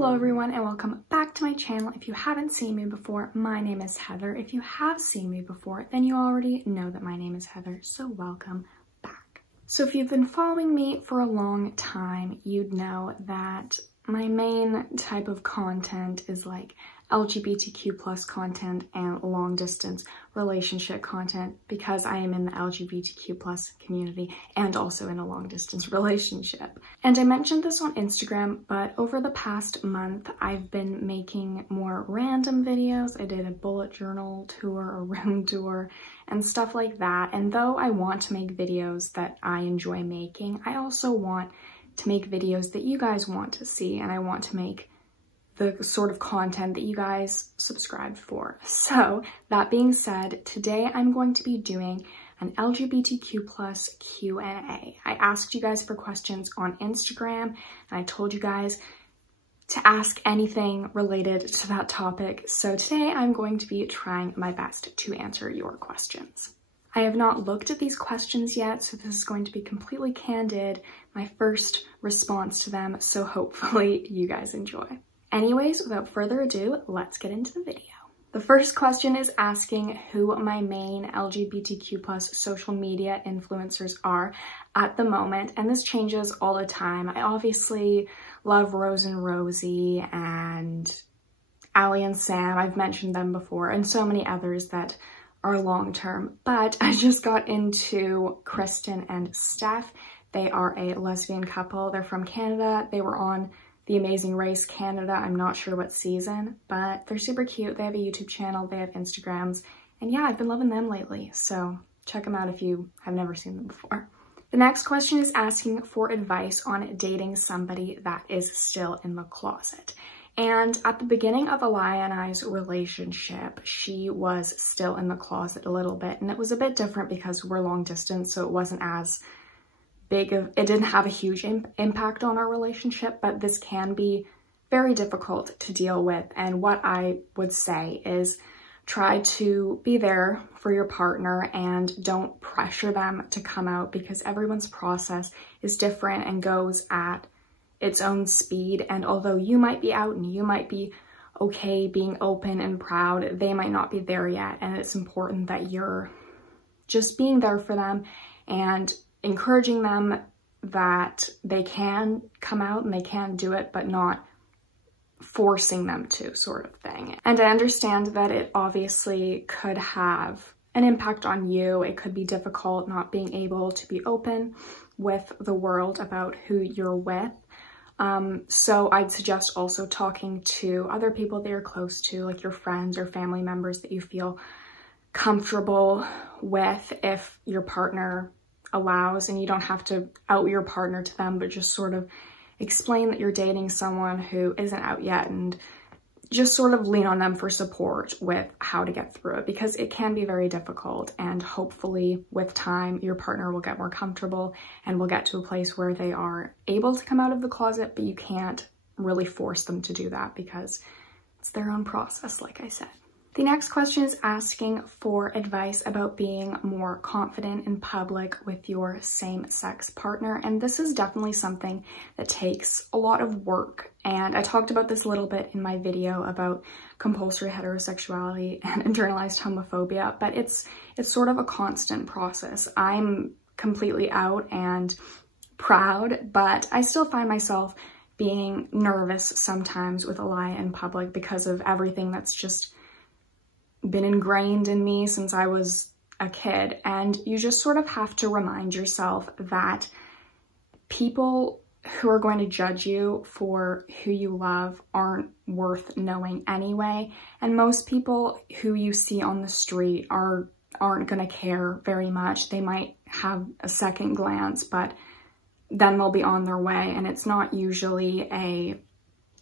Hello everyone and welcome back to my channel. If you haven't seen me before, my name is Heather. If you have seen me before, then you already know that my name is Heather, so welcome back. So if you've been following me for a long time, you'd know that my main type of content is like LGBTQ plus content and long distance relationship content because I am in the LGBTQ plus community and also in a long distance relationship. And I mentioned this on Instagram, but over the past month, I've been making more random videos. I did a bullet journal tour, a room tour, and stuff like that. And though I want to make videos that I enjoy making, I also want to make videos that you guys want to see, and I want to make the sort of content that you guys subscribed for. So that being said, today I'm going to be doing an LGBTQ plus Q&A. I asked you guys for questions on Instagram, and I told you guys to ask anything related to that topic. So today I'm going to be trying my best to answer your questions. I have not looked at these questions yet, so this is going to be completely candid, my first response to them, so hopefully you guys enjoy. Anyways, without further ado, let's get into the video. The first question is asking who my main LGBTQ plus social media influencers are at the moment, and this changes all the time. I obviously love Rose and Rosie and Ali and Sam. I've mentioned them before, and so many others that are long-term, but I just got into Kristen and Steph. They are a lesbian couple. They're from Canada. They were on The Amazing Race Canada. I'm not sure what season, but they're super cute. They have a YouTube channel, they have Instagrams, and yeah, I've been loving them lately, so check them out if you have never seen them before. The next question is asking for advice on dating somebody that is still in the closet. And at the beginning of Alaya and I's relationship, she was still in the closet a little bit, and it was a bit different because we're long distance, so it wasn't as big of, it didn't have a huge impact on our relationship, but this can be very difficult to deal with. And what I would say is try to be there for your partner and don't pressure them to come out, because everyone's process is different and goes at its own speed. And although you might be out and you might be okay being open and proud, they might not be there yet. And it's important that you're just being there for them and encouraging them that they can come out and they can do it, but not forcing them to, sort of thing. And I understand that it obviously could have an impact on you. It could be difficult not being able to be open with the world about who you're with. So I'd suggest also talking to other people that you're close to, like your friends or family members that you feel comfortable with if your partner allows, and you don't have to out your partner to them, but just sort of explain that you're dating someone who isn't out yet, and just sort of lean on them for support with how to get through it, because it can be very difficult. And hopefully with time, your partner will get more comfortable and will get to a place where they are able to come out of the closet, but you can't really force them to do that because it's their own process, like I said. The next question is asking for advice about being more confident in public with your same-sex partner. And this is definitely something that takes a lot of work. And I talked about this a little bit in my video about compulsory heterosexuality and internalized homophobia, but it's sort of a constant process. I'm completely out and proud, but I still find myself being nervous sometimes with Alaya in public because of everything that's just been ingrained in me since I was a kid. And you just sort of have to remind yourself that people who are going to judge you for who you love aren't worth knowing anyway. And most people who you see on the street aren't going to care very much. They might have a second glance, but then they'll be on their way. And it's not usually a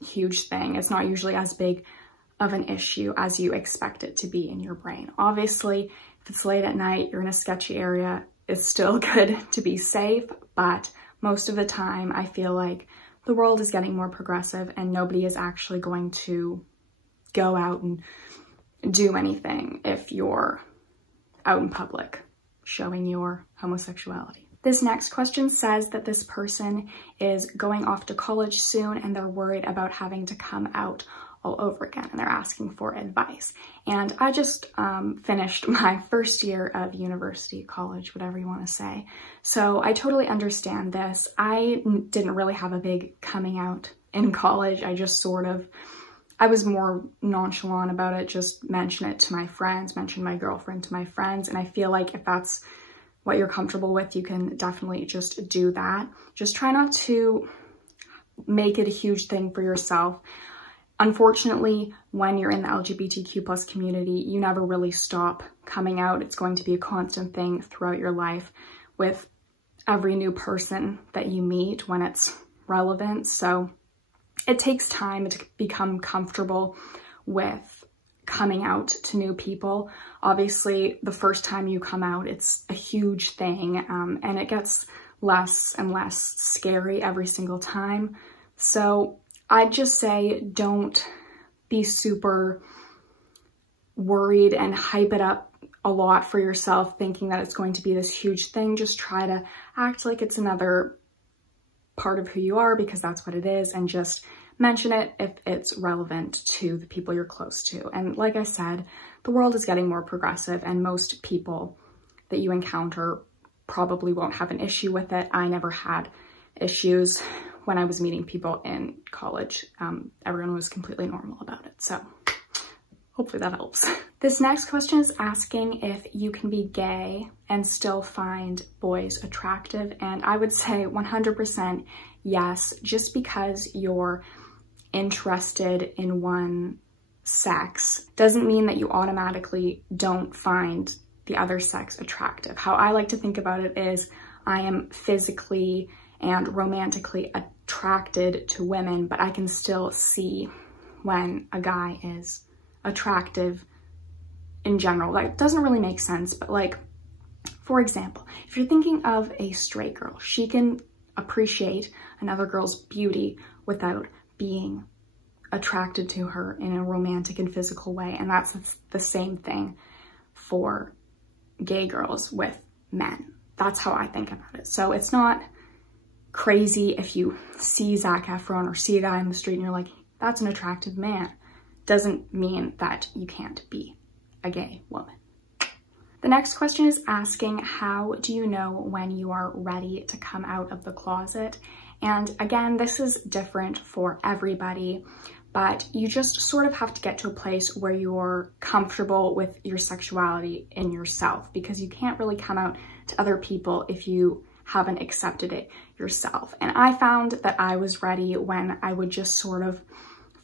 huge thing. It's not usually as big of an issue as you expect it to be in your brain. Obviously, if it's late at night, you're in a sketchy area, it's still good to be safe, but most of the time I feel like the world is getting more progressive and nobody is actually going to go out and do anything if you're out in public showing your homosexuality. This next question says that this person is going off to college soon and they're worried about having to come out all over again, and they're asking for advice. And I just finished my first year of university, college, whatever you want to say. So I totally understand this. I didn't really have a big coming out in college. I was more nonchalant about it, just mention it to my friends, mention my girlfriend to my friends. And I feel like if that's what you're comfortable with, you can definitely just do that. Just try not to make it a huge thing for yourself. Unfortunately, when you're in the LGBTQ+ community, you never really stop coming out. It's going to be a constant thing throughout your life with every new person that you meet when it's relevant. So it takes time to become comfortable with coming out to new people. Obviously, the first time you come out, it's a huge thing, and it gets less and less scary every single time. So I'd just say don't be super worried and hype it up a lot for yourself, thinking that it's going to be this huge thing. Just try to act like it's another part of who you are, because that's what it is, and just mention it if it's relevant to the people you're close to. And like I said, the world is getting more progressive, and most people that you encounter probably won't have an issue with it. I never had issues when I was meeting people in college. Everyone was completely normal about it. So hopefully that helps. This next question is asking if you can be gay and still find boys attractive. And I would say 100% yes. Just because you're interested in one sex doesn't mean that you automatically don't find the other sex attractive. How I like to think about it is I am physically and romantically attracted to women, but I can still see when a guy is attractive in general. That doesn't really make sense, but like, for example, if you're thinking of a straight girl, she can appreciate another girl's beauty without being attracted to her in a romantic and physical way. And that's the same thing for gay girls with men. That's how I think about it. So it's not crazy if you see Zac Efron or see a guy on the street and you're like, that's an attractive man. Doesn't mean that you can't be a gay woman. The next question is asking, how do you know when you are ready to come out of the closet? And again, this is different for everybody, but you just sort of have to get to a place where you're comfortable with your sexuality in yourself, because you can't really come out to other people if you haven't accepted it yourself. And I found that I was ready when I would just sort of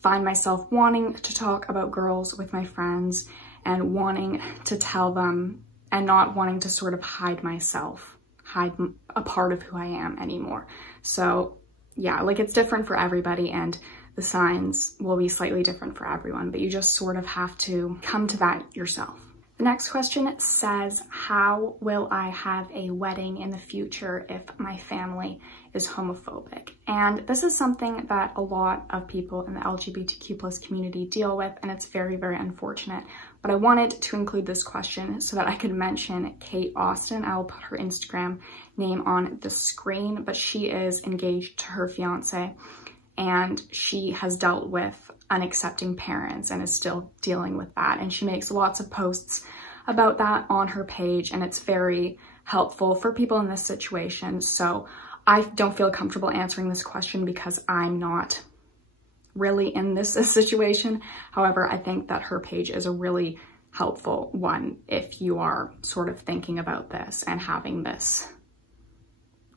find myself wanting to talk about girls with my friends and wanting to tell them, and not wanting to sort of hide a part of who I am anymore. So yeah, like it's different for everybody, and the signs will be slightly different for everyone, but you just sort of have to come to that yourself. The next question says, how will I have a wedding in the future if my family is homophobic? And this is something that a lot of people in the LGBTQ+ community deal with, and it's very, very unfortunate. But I wanted to include this question so that I could mention Kate Austin. I will put her Instagram name on the screen, but she is engaged to her fiance, and she has dealt with unaccepting parents and is still dealing with that. And she makes lots of posts about that on her page, and it's very helpful for people in this situation. So I don't feel comfortable answering this question because I'm not really in this situation. However, I think that her page is a really helpful one if you are sort of thinking about this and having this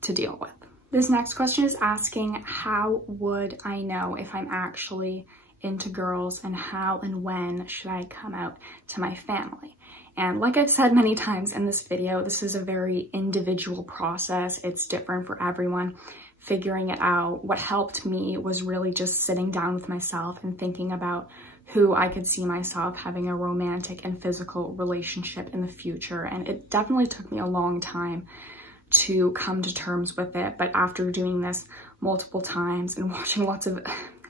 to deal with. This next question is asking, how would I know if I'm actually into girls, and how and when should I come out to my family? And like I've said many times in this video, this is a very individual process. It's different for everyone. Figuring it out, what helped me was really just sitting down with myself and thinking about who I could see myself having a romantic and physical relationship in the future. And it definitely took me a long time to come to terms with it. But after doing this multiple times and watching lots of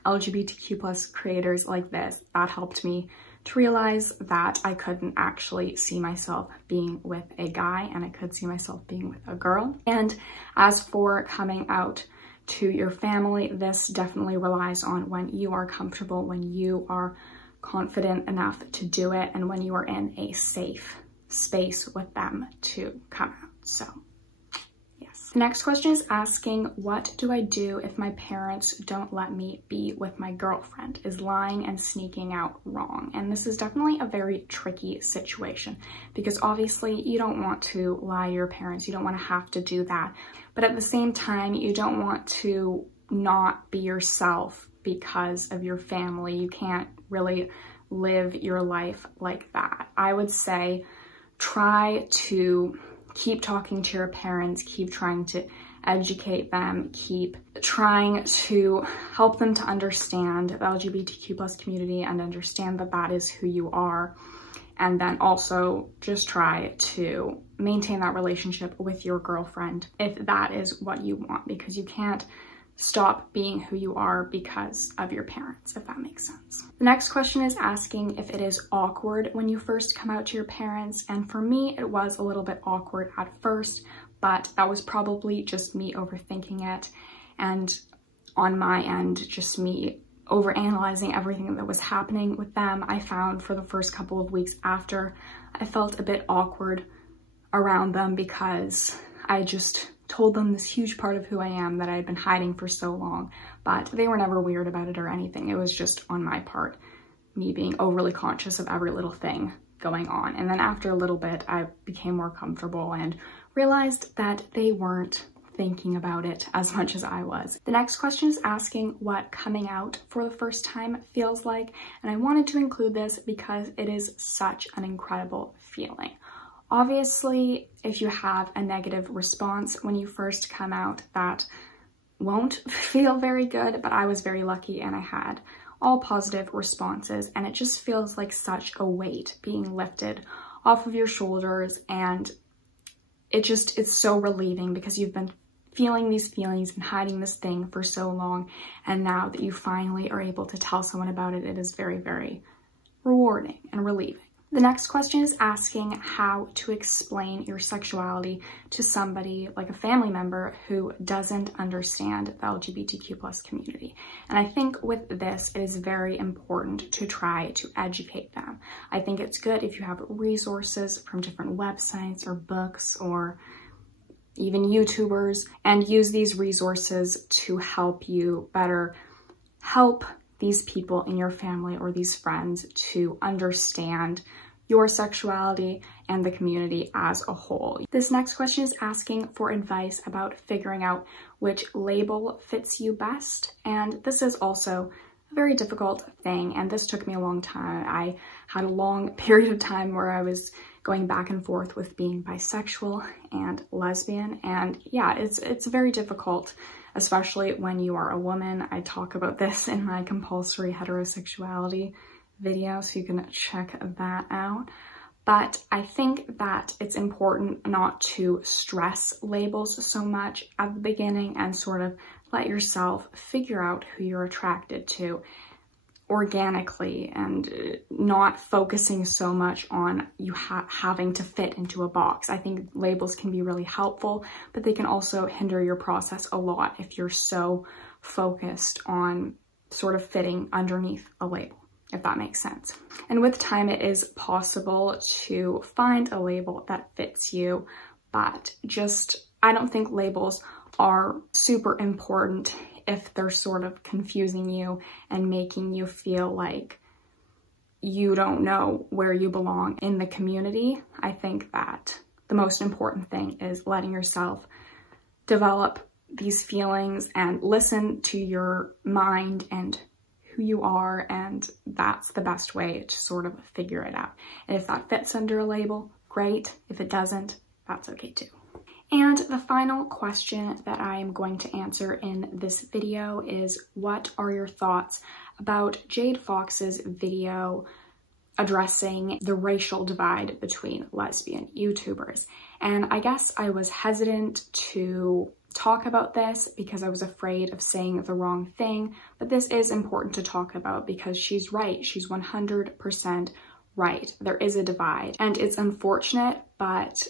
LGBTQ+ creators like this, that helped me to realize that I couldn't actually see myself being with a guy and I could see myself being with a girl. And as for coming out to your family, this definitely relies on when you are comfortable, when you are confident enough to do it, and when you are in a safe space with them to come out. So yes. The next question is asking, what do I do if my parents don't let me be with my girlfriend? Is lying and sneaking out wrong? And this is definitely a very tricky situation because obviously you don't want to lie to your parents. You don't want to have to do that. But at the same time, you don't want to not be yourself because of your family. You can't really live your life like that. I would say try to keep talking to your parents, keep trying to educate them, keep trying to help them to understand the LGBTQ+ community and understand that that is who you are. And then also just try to maintain that relationship with your girlfriend if that is what you want, because you can't stop being who you are because of your parents, if that makes sense. The next question is asking if it is awkward when you first come out to your parents. And for me, it was a little bit awkward at first, but that was probably just me overthinking it. And on my end, just me overanalyzing everything that was happening with them. I found for the first couple of weeks after, I felt a bit awkward around them because I just told them this huge part of who I am that I had been hiding for so long, but they were never weird about it or anything. It was just on my part, me being overly conscious of every little thing going on. And then after a little bit, I became more comfortable and realized that they weren't thinking about it as much as I was. The next question is asking what coming out for the first time feels like. And I wanted to include this because it is such an incredible feeling. Obviously, if you have a negative response when you first come out, that won't feel very good, but I was very lucky and I had all positive responses, and it just feels like such a weight being lifted off of your shoulders, and it's so relieving because you've been feeling these feelings and hiding this thing for so long, and now that you finally are able to tell someone about it, it is very, very rewarding and relieving. The next question is asking how to explain your sexuality to somebody like a family member who doesn't understand the LGBTQ+ community. And I think with this, it is very important to try to educate them. I think it's good if you have resources from different websites or books or even YouTubers, and use these resources to help you better help these people in your family or these friends to understand your sexuality and the community as a whole. This next question is asking for advice about figuring out which label fits you best. And this is also a very difficult thing, and this took me a long time. I had a long period of time where I was going back and forth with being bisexual and lesbian, and yeah, it's very difficult, especially when you are a woman. I talk about this in my compulsory heterosexuality video, so you can check that out. But I think that it's important not to stress labels so much at the beginning and sort of let yourself figure out who you're attracted to organically, and not focusing so much on you having to fit into a box. I think labels can be really helpful, but they can also hinder your process a lot if you're so focused on sort of fitting underneath a label, if that makes sense. And with time, it is possible to find a label that fits you, but I don't think labels are super important if they're sort of confusing you and making you feel like you don't know where you belong in the community. I think that the most important thing is letting yourself develop these feelings and listen to your mind and who you are, and that's the best way to sort of figure it out. And if that fits under a label, great. If it doesn't, that's okay too. And the final question that I am going to answer in this video is, what are your thoughts about Jade Fox's video addressing the racial divide between lesbian YouTubers? And I guess I was hesitant to talk about this because I was afraid of saying the wrong thing, but this is important to talk about because she's right. She's 100% right. There is a divide, and it's unfortunate, but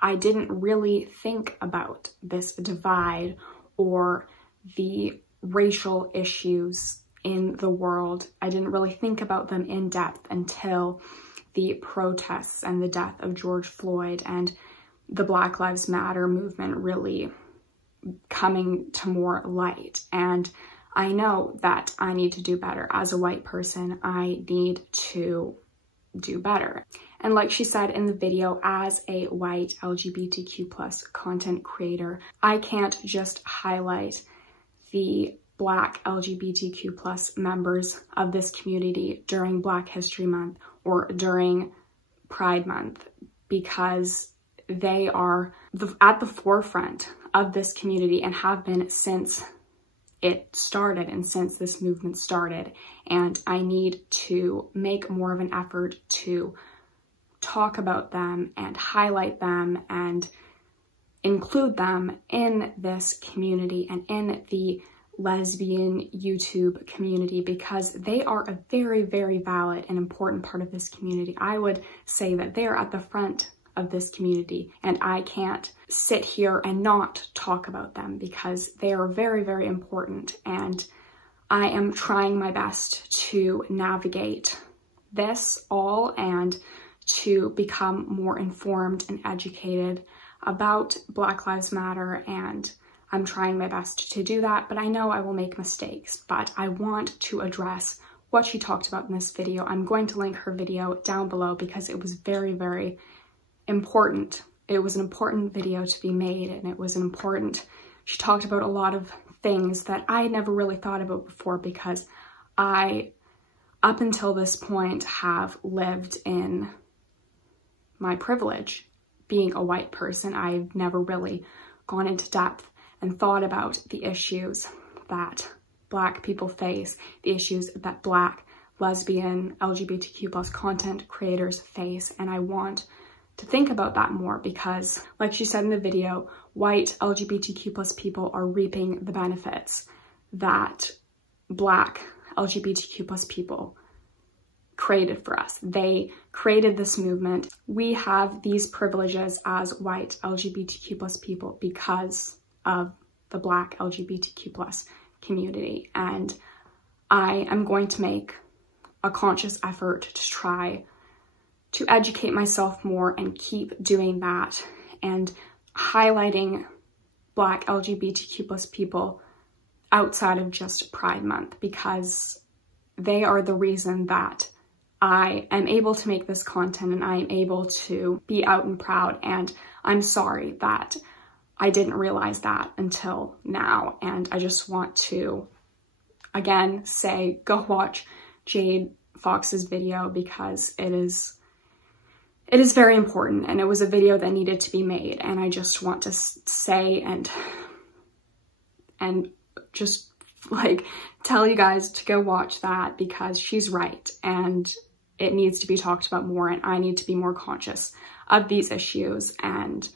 I didn't really think about this divide or the racial issues in the world. I didn't really think about them in depth until the protests and the death of George Floyd and the Black Lives Matter movement really coming to more light. And I know that I need to do better. As a white person, I need to do better. And like she said in the video, as a white LGBTQ plus content creator, I can't just highlight the Black LGBTQ plus members of this community during Black History Month or during Pride Month, because they are at the forefront of this community and have been since it started and since this movement started. And I need to make more of an effort to talk about them and highlight them and include them in this community and in the lesbian YouTube community, because they are a very, very valid and important part of this community. I would say that they are at the front of this community, and I can't sit here and not talk about them because they are very, very important. And I am trying my best to navigate this all and to become more informed and educated about Black Lives Matter, and I'm trying my best to do that, but I know I will make mistakes. But I want to address what she talked about in this video. I'm going to link her video down below because it was very, very important. It was an important video to be made, and it was she talked about a lot of things that I had never really thought about before, because I, up until this point, have lived in my privilege. Being a white person, I've never really gone into depth and thought about the issues that Black people face, the issues that Black, lesbian, LGBTQ plus content creators face. And I want to think about that more because, like she said in the video, white LGBTQ plus people are reaping the benefits that Black LGBTQ plus people created for us. They created this movement. We have these privileges as white LGBTQ plus people because of the Black LGBTQ plus community. And I am going to make a conscious effort to try to educate myself more and keep doing that and highlighting Black LGBTQ plus people outside of just Pride Month, because they are the reason that I am able to make this content and I am able to be out and proud. And I'm sorry that I didn't realize that until now. And I just want to, again, say, go watch Jade Fox's video because it is very important, and it was a video that needed to be made. And I just want to say and just like tell you guys to go watch that because she's right and it needs to be talked about more, and I need to be more conscious of these issues. And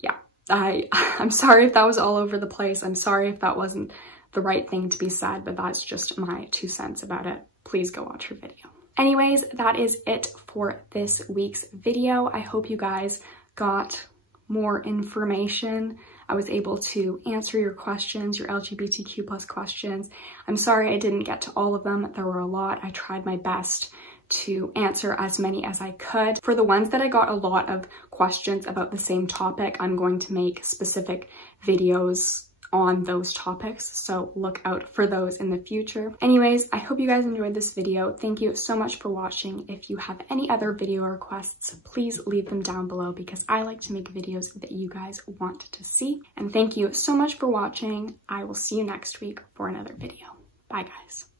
yeah, I'm sorry if that was all over the place. I'm sorry if that wasn't the right thing to be said, but that's just my 2 cents about it. Please go watch her video. Anyways, that is it for this week's video. I hope you guys got more information. I was able to answer your questions, your LGBTQ plus questions. I'm sorry I didn't get to all of them. There were a lot. I tried my best to answer as many as I could. For the ones that I got a lot of questions about the same topic, I'm going to make specific videos on those topics, so look out for those in the future. Anyways, I hope you guys enjoyed this video. Thank you so much for watching. If you have any other video requests, please leave them down below because I like to make videos that you guys want to see. And thank you so much for watching. I will see you next week for another video. Bye guys.